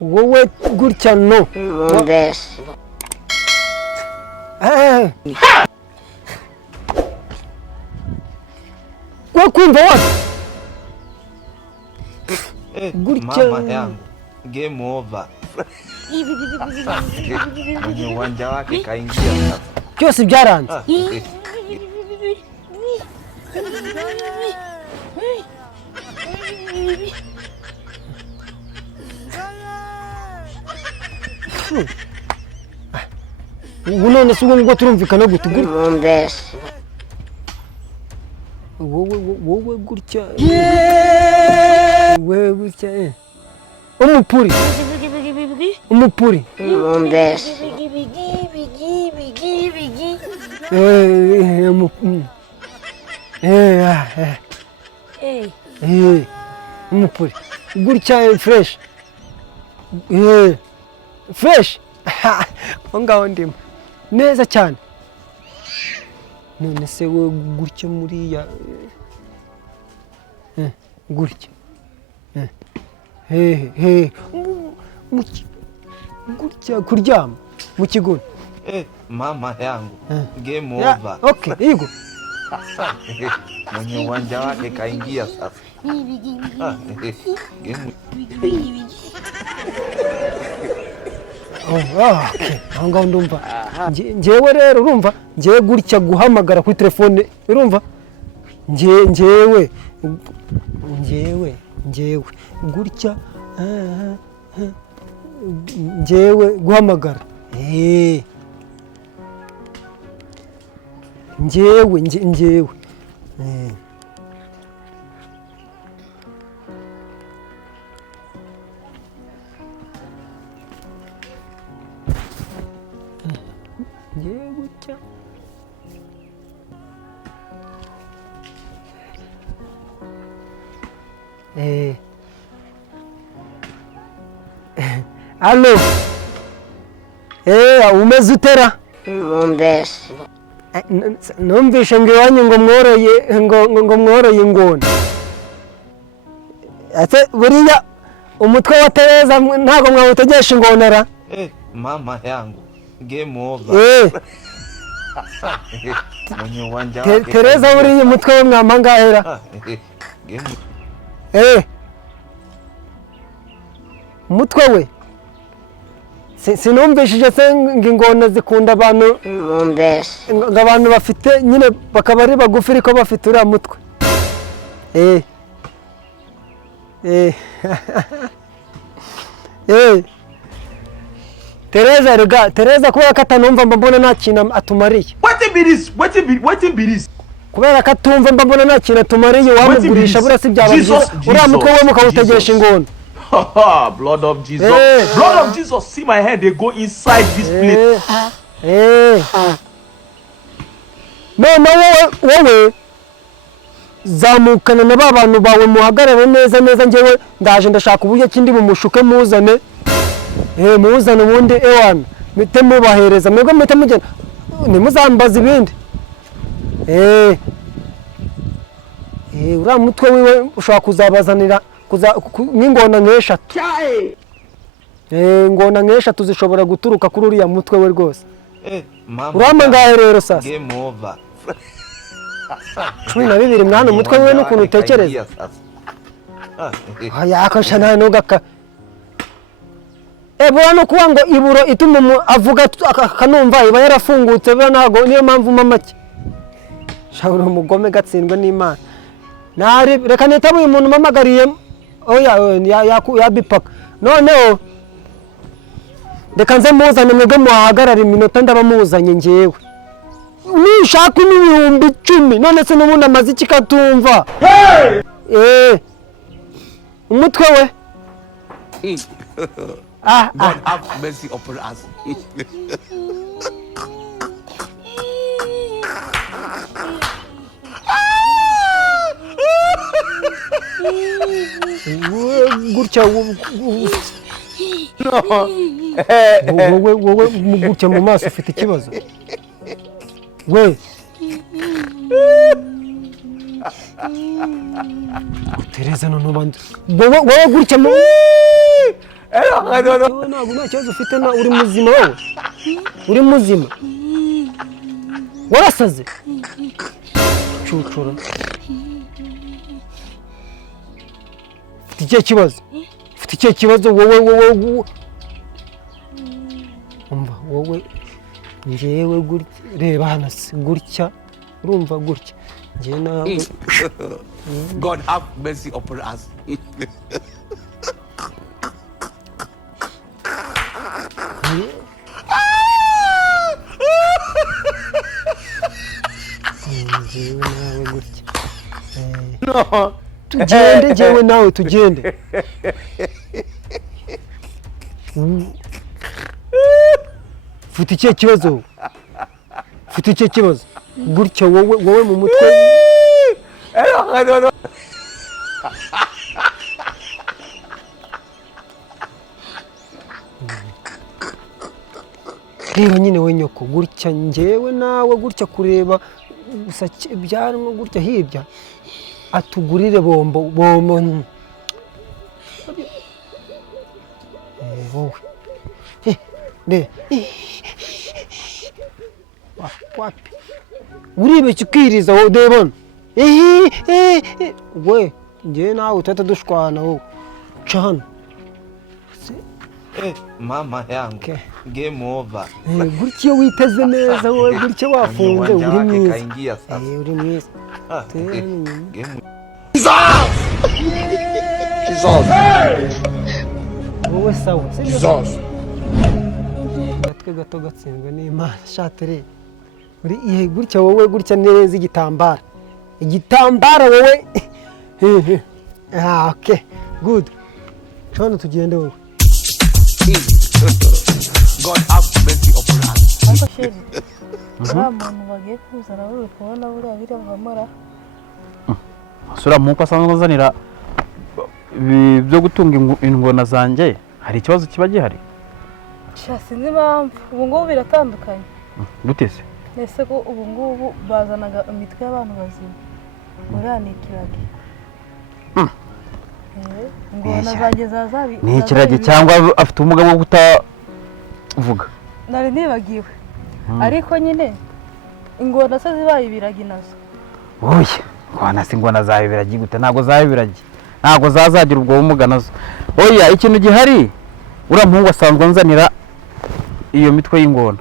wowe gutya no mbese kwa kumva wapi gutya mama yangu game over. Kwenye uwanja wake kaingia sasa. byose byaranze ubu none si ubwo turumvikana gute mbese wowe gutya wewe gutya umupuri mbese umupuri gutya fresh fresh ngaho ndimo neza cyane none se we gutya muriya gutya gutya kuryama mu kiguni Mama yangu game over. Okay, higo Mwenye uwanja wake kaingia sasa. Game. Okay, aho ndumva njyewe rero urumva njyewe gutya guhamagara kuri telefone urumva njyewe gutya njyewe guhamagara njyewe gutya Allo umeze utera mbese numvishe ngo iwanyu ngo mworoye ingona ate buriya umutwe wa Tereza ntago mwawutegesha ingonera Mama yangu game over. Mwenye uwanja wake Tereza buriya umutwe we mwamangahera game. Umutwe we sinumvishije se ngo ingona zikunda abantu mbese ngo abantu bafite nyine bakaba ari bagufi ariko bafite uriya mutwe Tereza kubera ko atanumva mbona nta kintu atumariye What be this? kubera ko atumva mbona nta kintu atumariye wamugurisha burasi byaba byiza uriya mutwe we mukawutegesha ingona. Blood of Jesus. Blood of Jesus. See my head, they go inside this plate. Mama wowe zamukana na babantu bawe muhagarare neza njyewe ndaje ndashaka uburyo kindi bumushuke muzane muzane ubundi ewana mite mubahereza mwebwe mite mugena nimuzambaza ibindi uriya mutwe wiwe ushobora kuzabazanira n'ingona nk'eshatu ingona nk'eshatu zishobora guturuka kuri uriya mutwe we rwose uramangaye rero sasa Game over. 12 mwana umutwe we n'ukuntu utekereza yakasha nta nugaka bura no kuba ngo iburo ituma avuga akanumva iba yarafungutse bura ntago niyo mpamvu mamake shabura umugome gatsindwe n'Imana nari reka nitaba uyu muntu mamagariye ya bipaka noneho reka nze muzane mwebwe muhagarara iminota ndabamuzanye njyewe nishaka n'ibihumbi 10 none se n'ubundi amaze iki katumva umutwe we God have mercy upon us. gutya wowe gutya mu maso ufite ikibazo we Tereza none ubandi wowe gutya wowe ntabwo nta kibazo ufite uri muzima wowe uri muzima warasaze cucura ufite ikihe kibazo wowe umva wowe njyewe gutya reba hano gutya urumva gutya njyewe nawe God have mercy upon us. njyewe nawe gutya tugende njyewe nawe tugende ufite ikihe kibazo gutya wowe mu mutwe reba nyine we nyoko gutya njyewe nawe gutya kureba gusa byaranwa gutya hirya atugurire bombo wowe wapi uribeshya ukiriza wowe debona we njyewe nawe utahita dushwana wowe ca hano mama yangu game over gutya iyo witeze neza wowe gutya wafunze uri mwiza kaingia sasa uri mwiza wowe sawa gatwe gato gatsindwa n'Imana shatere uri ihe gutya wowe gutya neza igitambara wowe okay good chano tugende wowe God have mercy upon us. Ako sheri uriya muntu bagiye kuzana uri kubona buriya biravamara sura muko asanzwe azanira byo gutunga ingona zanjye hari ikibazo kiba gihari sinzi impamvu ubu ngubu biratandukanye gute se ese ko ubu ngubu bazanaga imitwe y'abantu bazima uriya ni ikiragi ingona zanjye zazabi ni ikiragi cyangwa afite ubumuga bwo kutavuga nari nibagiwe ariko nyine ingona se zibaye ibiragi nazo oya ingona zawe ibiragi gute ntabwo zawe ibiragi ntabwo zazagira ubwo bumuga nazo oya ikintu gihari uriya muhungu asanzwe anzanira iyo mitwe y'ingona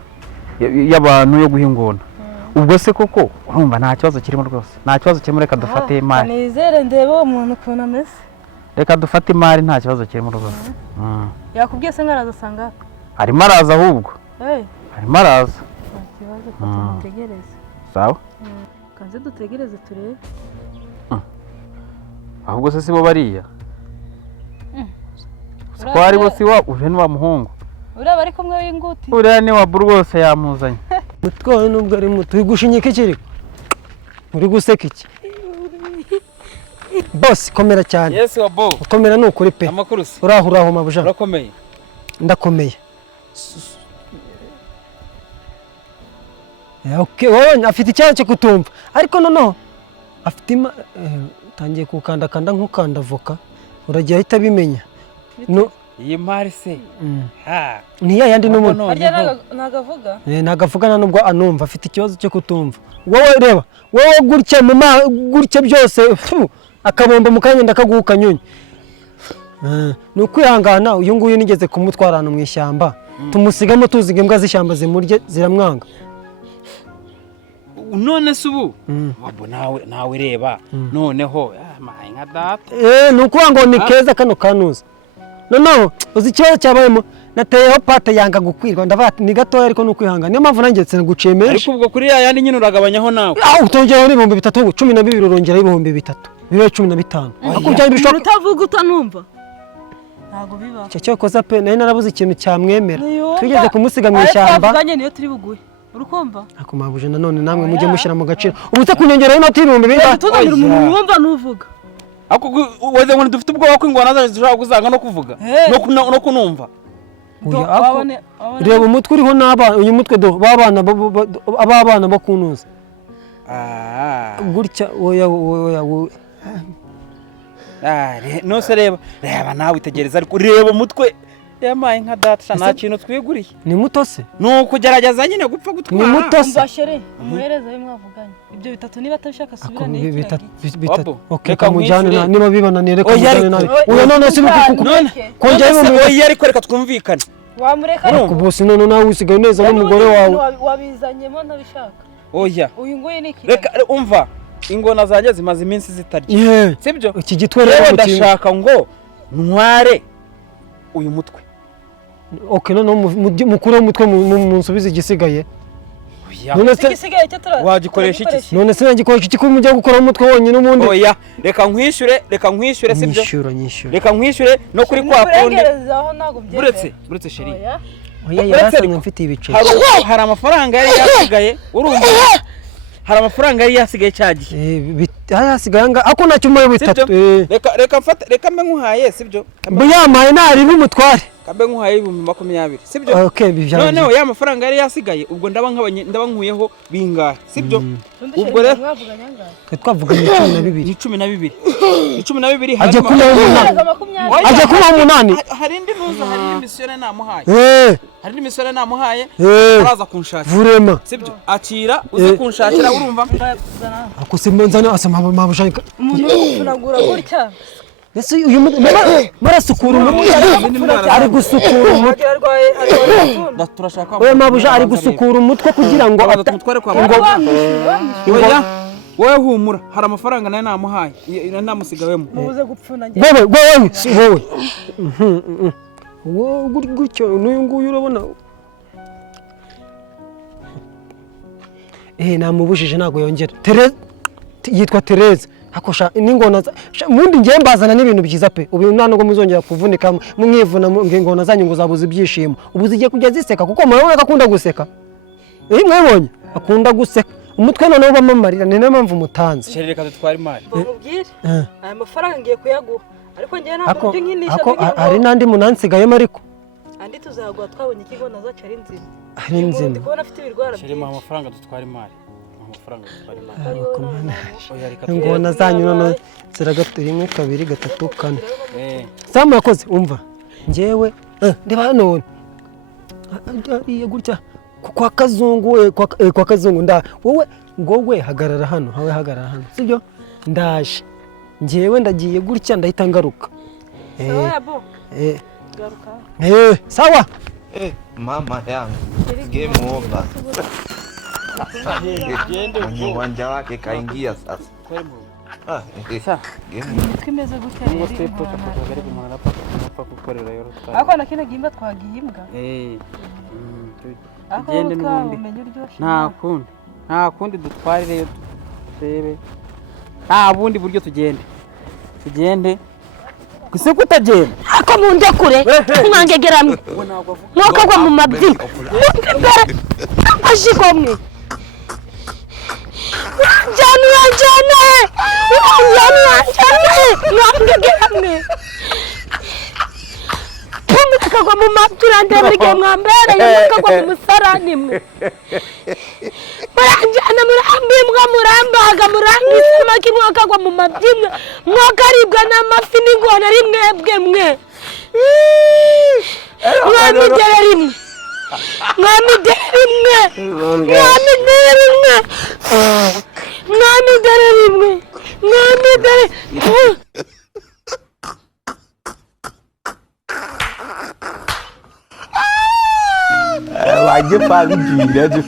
y'abantu yo guha ingona ubwo se koko urumva nta kibazo kirimo rwose nta kibazo kirimo reka dufate imari nizere ndebe uwo muntu ukuntu ameze reka dufate imari nta kibazo kirimo rwose yakubwiye se ngaraza asanga arimo araza ahubwo arimo araza nta kibazo ko tumutegereze sawa kanze dutegereze turebe ahubwo se sibo bariya twari bose uje ni wa muhungu uriya bari kumwe w'inguti uriya ni wa rwose yamuzanye mutwaye nubwo ari muto uri gushinyika iki uri guseka iki boss komera cyane yes wabo komera ni ukuri pe amakuru se uraho mabuja urakomeye ndakomeye okay wowe afite icyaha cyo kutumva ariko noneho afite tangiye kukandakanda nk'ukanda avoka uragiye ahita bimenya no iyi mari se ni yandi n'umuntu nagavuga nagavugana nubwo anumva afite ikibazo cyo kutumva wowe reba wowe gutya gutya byose akabomba mu kanya ndakaguka nyonyi ni ukwihangana uyu nguyu nigeze kumutwarana mu ishyamba tumusigamo tuziga imbwa z'ishyamba zimurye ziramwanga none se ubu wabo nawe reba noneho nka data ni ukuvuga ngo ni keza kano kanuza noneho uzi ikibazo cyabayemo nateyeho pate yanga gukwirwa ndavuga ni gatoya ariko ni ukwihangana niyo mpamvu nanjye guciye menshi ariko ubwo kuri yandi nyine uragabanyaho nawe utongeraho n'ibihumbi 3 12 urongeraho ibihumbi 3 bibe 15 ariko byari bishoboka utavuga utanumva ntago biba cyo koza pe nari narabuze ikintu cyamwemera tugeze kumusiga mu ishyamba twavuganye niyo turi buguye urukumva akumabuje nanone namwe mujye mushyira mu gaciro ubutse kunyongeraho inoti y'ibihumbi bingahe tuzanira umuntu wumva nuvuga ako weze ngo dufite ubwoba ko ingona zaje zishobora kuzanga no kuvuga no kunumva reba umutwe uriho n'abana uyu mutwe abana bakunuza gutya oya nose reba nawe itegereza ariko reba umutwe yamaye nka data nta kintu twiguriye ni muto se ni ukugerageza nyine gupfa ni gutwara muto se mbashere umuhereza mwavuganye ibyo bitatu niba atabishaka subirane bitatu okay kamujyane niba bibananiye reka mujyane nawe oya none se kongera mu oya ariko reka twumvikane wamureka ariko bose none nawe usigaye neza n'umugore wawe wabizanyemo ntabishaka oya uyu nguyu ni iki reka umva ingona zanjye zimaze iminsi zitarya sibyo iki gitwere rero ndashaka ngo ntware uyu mutwe okay none mukuru w'umutwe munsubize igisigaye none se igisigaye cyo turaza wagikoresha iki none se nagikoresha iki ko mujya gukora umutwe wonyine n'ubundi oya reka nkwishyure sibyo nyishyura reka nkwishyure no kuri kwa kundi buretse sheri oya yarasanye mfite ibiceri hari amafaranga yari yasigaye urumva hari amafaranga yari yasigaye cyagiye yasigaye anga ako nacyo muri bitatu reka mbe nkuhaye sibyo yamaye nari n'umutware kambe nkuhaye 20,000 sibyo okay noneho ya mafaranga yari yasigaye ubwo ndaba nkuyeho bingahe sibyo ubwo rero twavuganye 12 ajya kuba 8 hari indi misiyone namuhaye hari indi misiyone namuhaye araza kunshakira vurema sibyo akira uze kunshakira urumva ako simbenzana asama mabushaka umuntu unagura gutya ese uyu marasukura umutwe ari gusukura umutwe turashaka oya mabuja ari gusukura umutwe kugira ngo atumutware kwa wowe humura hari amafaranga nayo namuhaye namusigawemo ubuze gupfuna wowe gutyo n'uyu nguyu urabona namubujije ntago yongera Tereza yitwa Tereza akosha n'ingona mundi ngiye mbazana n'ibintu byiza pe ubu ntango muzongera kuvunika mwivuna ingona zanyu ngo zabuze ibyishimo ubu zigiye kujya ziseka kuko murabona ko akunda guseka mwebonye akunda guseka umutwe none uba mamarira ni nayo mpamvu mutanze sheri reka dutware imari bamubwire aya mafaranga ngiye kuyaguha ariko ngiye ntabwo byo nkinisha hari nandi munansigayemo ariko andi tuzaguha twabonye ikigo nazo cyari nzima hari nzima ndikubona afite ibirwara sheri mu amafaranga dutware imari ingona zanyu none ziragatira 1 2 3 4 Samu yakoze umva njyewe ndeba hano ariye gutya kwa kazungu kwa kazungu wowe hagarara hano sibyo ndaje njyewe ndagiye gutya ndahita ngaruka sawa mama yangu game over mwenye uwanja wake kaingia sasa kimeze gutya ako na kino gimba twagiye imbwa tugende n'ubundi nta kundi dutwarireyo turebe nta bundi buryo tugende gusa kutagenda ako mundekure mwangegeramwe mwakagwa mu mabyinyo ashigomwe Jana mwangegeramwe kagwa mu maturande buryo mwambereye mukagwa mu musarani mwe muranjana murambimbwa murambaga murangisamaki mwakagwa mu mabyinyo mwakaribwa n'amafi n'ingona ari mwebwe mwe mwamidere rimwe wajye pali jù ìdájọ́.